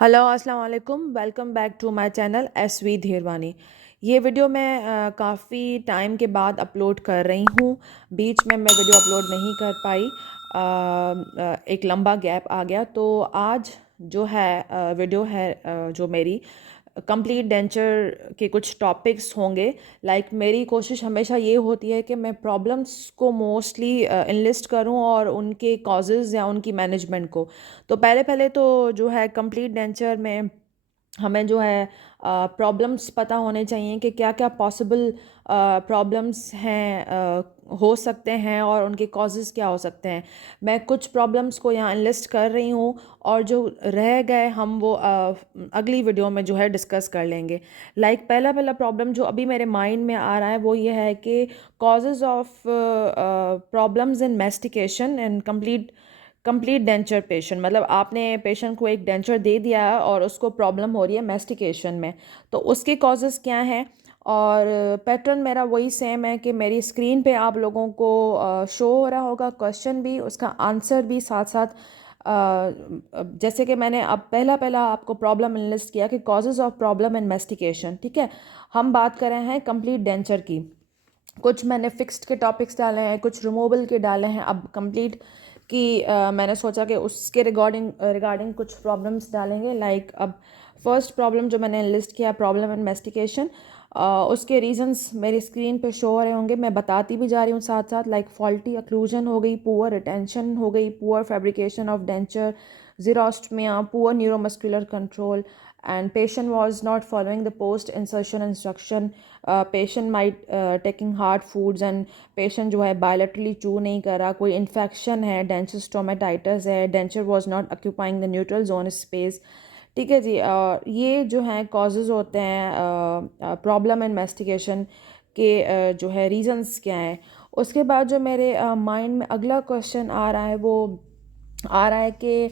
Hello अस्सलाम वालेकुम। Welcome back to my channel SV Dheerwani. ये वीडियो मैं काफ़ी टाइम के बाद अपलोड कर रही हूँ। बीच में मैं वीडियो अपलोड नहीं कर पाई। एक लंबा गैप आ गया तो आज जो है वीडियो है जो मेरी कंप्लीट डेंचर के कुछ टॉपिक्स होंगे। मेरी कोशिश हमेशा ये होती है कि मैं प्रॉब्लम्स को मोस्टली इनलिस्ट करूं और उनके कॉजेज़ या उनकी मैनेजमेंट को। तो पहले पहले तो जो है कंप्लीट डेंचर में हमें जो है प्रॉब्लम्स पता होने चाहिए कि क्या क्या पॉसिबल प्रॉब्लम्स हैं, हो सकते हैं और उनके कॉजेज़ क्या हो सकते हैं। मैं कुछ प्रॉब्लम्स को यहाँ लिस्ट कर रही हूँ और जो रह गए हम वो अगली वीडियो में जो है डिस्कस कर लेंगे। पहला पहला प्रॉब्लम जो अभी मेरे माइंड में आ रहा है वो ये है कि causes of problems in mastication and complete denture patient. मतलब आपने पेशेंट को एक डेंचर दे दिया है और उसको प्रॉब्लम हो रही है मेस्टिकेशन में, तो उसके कॉजेज़ क्या हैं। और पैटर्न मेरा वही सेम है कि मेरी स्क्रीन पे आप लोगों को शो हो रहा होगा क्वेश्चन भी, उसका आंसर भी साथ साथ। जैसे कि मैंने अब पहला पहला आपको प्रॉब्लम लिस्ट किया कि causes of problem in mastication, ठीक है। हम बात कर रहे हैं कंप्लीट डेंचर की। कुछ मैंने फिक्स्ड के टॉपिक्स डाले हैं, कुछ रिमूवल के डाले हैं। अब कंप्लीट की मैंने सोचा कि उसके रिगार्डिंग रिगार्डिंग कुछ प्रॉब्लम्स डालेंगे। अब फर्स्ट प्रॉब्लम जो मैंने लिस्ट किया प्रॉब्लम इन मेस्टिकेशन, उसके रीजंस मेरी स्क्रीन पे शो हो रहे होंगे, मैं बताती भी जा रही हूँ साथ साथ। फॉल्टी अक्लूजन हो गई, पुअर रिटेंशन हो गई, poor fabrication of denture, xerostomia, poor neuromuscular control, and patient was not following the post insertion instruction. Patient might taking hard foods and patient जो है bilaterally chew नहीं कर रहा, कोई infection है, denture stomatitis है, denture was not occupying the neutral zone space। ठीक है जी। ये जो हैं कॉजेज़ होते हैं प्रॉब्लम इन्वेस्टिगेशन के। जो है रीजंस क्या हैं। उसके बाद जो मेरे माइंड में अगला क्वेश्चन आ रहा है वो आ रहा है कि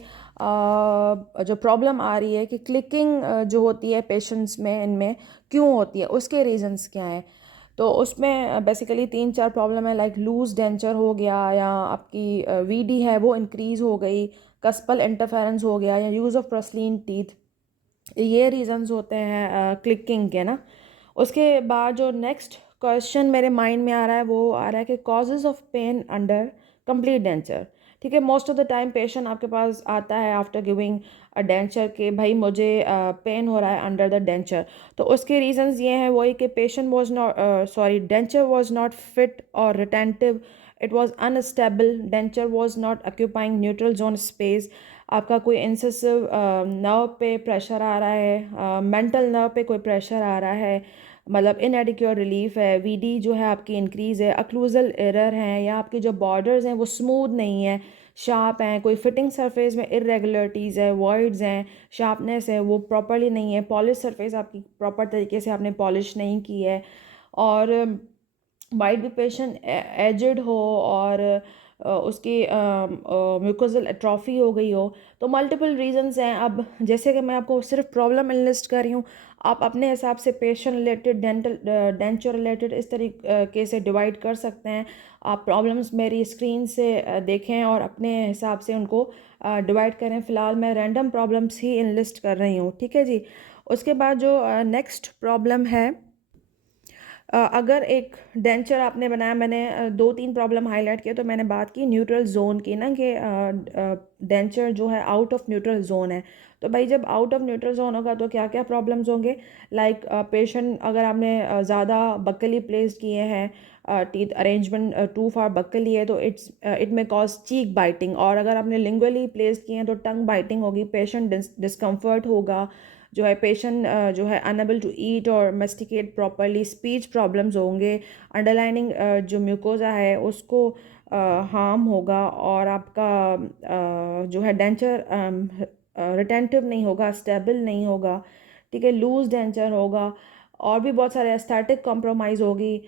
जो प्रॉब्लम आ रही है कि क्लिकिंग जो होती है पेशेंट्स में, इनमें क्यों होती है, उसके रीजंस क्या हैं। तो उसमें बेसिकली तीन चार प्रॉब्लम है। लूज डेंचर हो गया, या आपकी वीडी है वो इंक्रीज हो गई, कस्पल इंटरफेरेंस हो गया, या यूज़ ऑफ प्रोस्लीन टीथ। ये रीजंस होते हैं क्लिकिंग के ना। उसके बाद जो नेक्स्ट क्वेश्चन मेरे माइंड में आ रहा है वो आ रहा है कि causes of pain under complete denture. ठीक है, most of the time patient आपके पास आता है आफ्टर गिविंग अ डेंचर के भाई मुझे पेन हो रहा है अंडर द डेंचर। तो उसके रीजंस ये हैं वही कि patient was not denture was not fit और retentive, it was unstable, denture was not occupying neutral zone space. आपका कोई इंसिसिव नर्व पे प्रेशर आ रहा है, मेंटल नर्व पे कोई प्रेशर आ रहा है, मतलब इनएडिक्योर रिलीफ है, वीडी जो है आपकी इंक्रीज है, अक्लूजल एरर हैं, या आपके जो बॉर्डर्स हैं वो स्मूथ नहीं है, शार्प हैं, कोई फिटिंग सरफेस में इरेगुलरिटीज़ है, वॉइड्स हैं, शार्पनेस है वो प्रॉपरली नहीं है, पॉलिश सरफेस आपकी प्रॉपर तरीके से आपने पॉलिश नहीं की है, और वाइट भी पेशेंट एजड हो और उसकी म्यूकोजल एट्रॉफी हो गई हो। तो मल्टीपल रीजंस हैं। अब जैसे कि मैं आपको सिर्फ प्रॉब्लम लिस्ट कर रही हूँ, आप अपने हिसाब से पेशेंट रिलेटेड, डेंचर रिलेटेड इस तरीके से डिवाइड कर सकते हैं। आप प्रॉब्लम्स मेरी स्क्रीन से देखें और अपने हिसाब से उनको डिवाइड करें। फ़िलहाल मैं रैंडम प्रॉब्लम्स ही लिस्ट कर रही हूँ, ठीक है जी। उसके बाद जो नेक्स्ट प्रॉब्लम है, अगर एक डेंचर आपने बनाया, मैंने दो तीन प्रॉब्लम हाईलाइट किया। तो मैंने बात की न्यूट्रल जोन की ना, कि डेंचर जो है आउट ऑफ न्यूट्रल जोन है। तो भाई जब आउट ऑफ न्यूट्रल जोन होगा तो क्या क्या प्रॉब्लम्स होंगे। पेशेंट अगर आपने ज़्यादा बक्कली प्लेस किए हैं, टीथ अरेंजमेंट टू फार बक्कली है, तो इट में कॉज चीक बाइटिंग। और अगर आपने लिंगुअली प्लेस किए हैं तो टंग बाइटिंग होगी, पेशेंट डिस्कम्फर्ट होगा, जो है पेशेंट जो है अनएबल टू ईट और मेस्टिकेट प्रॉपरली, स्पीच प्रॉब्लम्स होंगे, अंडरलाइनिंग जो म्यूकोजा है उसको हार्म होगा, और आपका जो है डेंचर रिटेंटिव नहीं होगा, स्टेबल नहीं होगा, ठीक है, लूज डेंचर होगा, और भी बहुत सारे एस्थेटिक कॉम्प्रोमाइज़ होगी।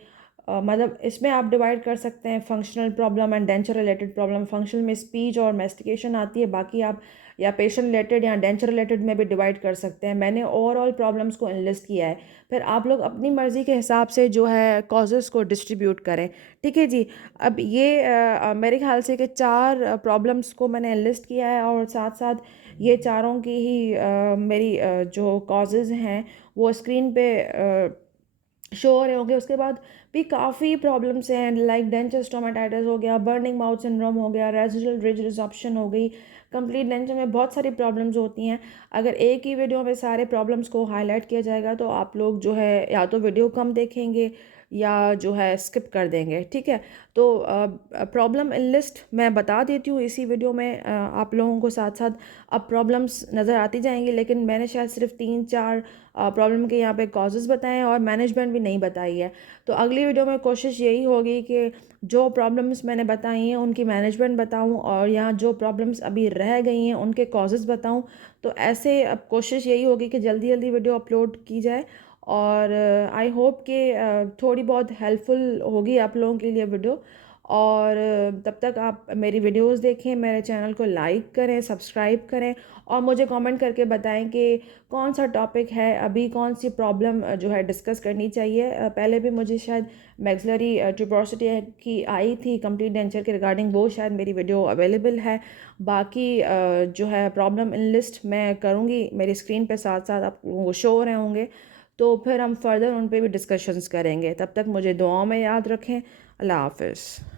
मतलब इसमें आप डिवाइड कर सकते हैं functional problem and denture related problem. Functional में स्पीच और मेस्टिकेशन आती है, बाकी आप या पेशेंट रिलेटेड या डेंचर रिलेटेड में भी डिवाइड कर सकते हैं। मैंने ओवरऑल प्रॉब्लम्स को एनलिस्ट किया है, फिर आप लोग अपनी मर्ज़ी के हिसाब से जो है कॉजेज़ को डिस्ट्रीब्यूट करें, ठीक है जी। अब ये मेरे ख्याल से कि चार प्रॉब्लम्स को मैंने एनलिस्ट किया है, और साथ साथ ये चारों की ही मेरी जो कॉजेज़ हैं वो स्क्रीन पे शो हो रहे होंगे। उसके बाद भी काफ़ी प्रॉब्लम्स हैं, लाइक डेंचर स्टोमेटाइटिस हो गया, बर्निंग माउथ सिंड्रोम हो गया, रेजिडुअल रिज रिजॉर्प्शन हो गई, कंप्लीट डेंचर में बहुत सारी प्रॉब्लम्स होती हैं। अगर एक ही वीडियो में सारे प्रॉब्लम्स को हाईलाइट किया जाएगा तो आप लोग जो है या तो वीडियो कम देखेंगे या जो है स्किप कर देंगे, ठीक है। तो प्रॉब्लम लिस्ट मैं बता देती हूँ इसी वीडियो में, आप लोगों को साथ साथ अब प्रॉब्लम्स नज़र आती जाएंगी, लेकिन मैंने शायद सिर्फ 3-4 प्रॉब्लम के यहाँ पे कॉजेज़ बताए हैं और मैनेजमेंट भी नहीं बताई है। तो अगली वीडियो में कोशिश यही होगी कि जो प्रॉब्लम्स मैंने बताई हैं उनकी मैनेजमेंट बताऊं और यहाँ जो प्रॉब्लम्स अभी रह गई हैं उनके कॉजेज़ बताऊं। तो ऐसे अब कोशिश यही होगी कि जल्दी जल्दी वीडियो अपलोड की जाए और आई होप कि थोड़ी बहुत हेल्पफुल होगी आप लोगों के लिए वीडियो। और तब तक आप मेरी वीडियोस देखें, मेरे चैनल को लाइक करें, सब्सक्राइब करें और मुझे कमेंट करके बताएं कि कौन सा टॉपिक है, अभी कौन सी प्रॉब्लम जो है डिस्कस करनी चाहिए। पहले भी मुझे शायद मैक्सिलरी ट्यूबरोसिटी की आई थी कंप्लीट डेंचर के रिगार्डिंग, वो शायद मेरी वीडियो अवेलेबल है। बाकी जो है प्रॉब्लम इन लिस्ट मैं करूँगी, मेरी स्क्रीन पे साथ साथ आप लोगों को शो हो रहे होंगे, तो फिर हम फर्दर उन पे भी डिस्कशंस करेंगे। तब तक मुझे दुआओं में याद रखें। अल्लाह हाफ़िज़।